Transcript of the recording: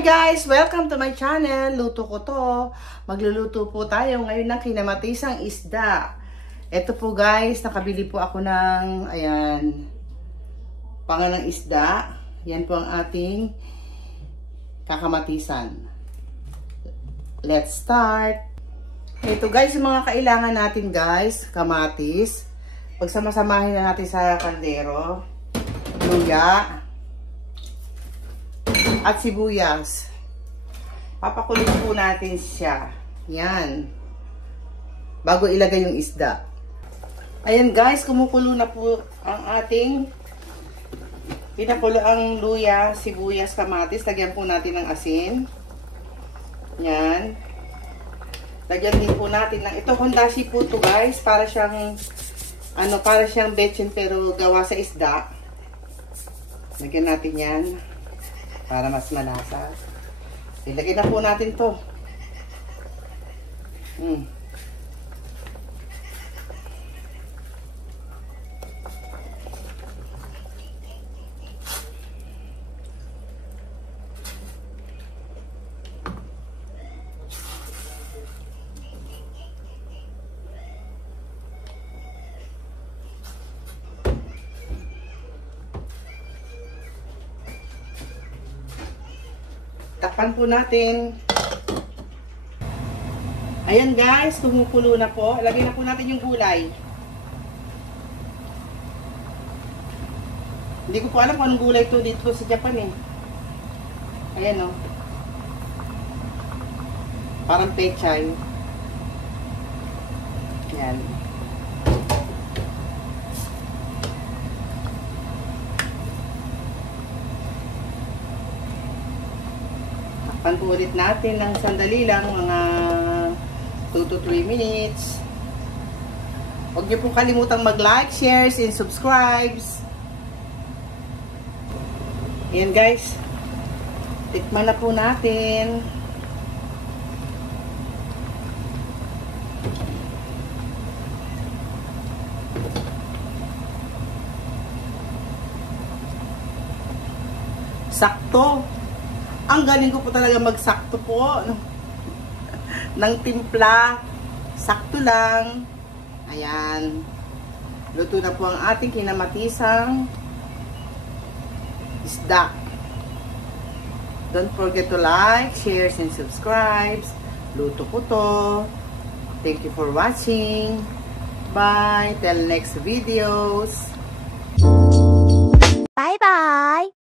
Guys, welcome to my channel. Luto ko to. Magluluto po tayo ngayon ng kinamatisang isda. Ito po guys, nakabili po ako ng ayan, pangalang isda. Yan po ang ating kakamatisan. Let's start. Ito guys, yung mga kailangan natin guys, kamatis. Pagsamasamahin na natin sa kaldero. Luya at sibuyas. Papakulit po natin siya. Yan. Bago ilagay yung isda. Ayan guys, kumukulo na po ang ating pinakulo ang luya, sibuyas, kamatis. Lagyan po natin ng asin. Yan. Lagyan din po natin ng ito hondashi po to guys, para siyang para siyang betchin pero gawa sa isda. Lagyan natin yan para mas malasa. Ilagay na po natin to. Takpan po natin. Ayan guys, kumukulo na po. Lagay na po natin yung gulay. Hindi ko po alam kung anong gulay to dito sa Japan eh. Ayan o. Parang pechay. Ayan. Takpan po ulit natin ng sandali lang, mga 2 to 3 minutes. Huwag niyo pong kalimutang mag-like, share, and subscribe. Ayan guys. Tikman na po natin. Sakto. Ang galing ko po talaga magsakto po ng timpla. Sakto lang. Ayan. Luto na po ang ating kinamatisang isda. Don't forget to like, share, and subscribe. Luto ko to. Thank you for watching. Bye. Till next videos. Bye-bye.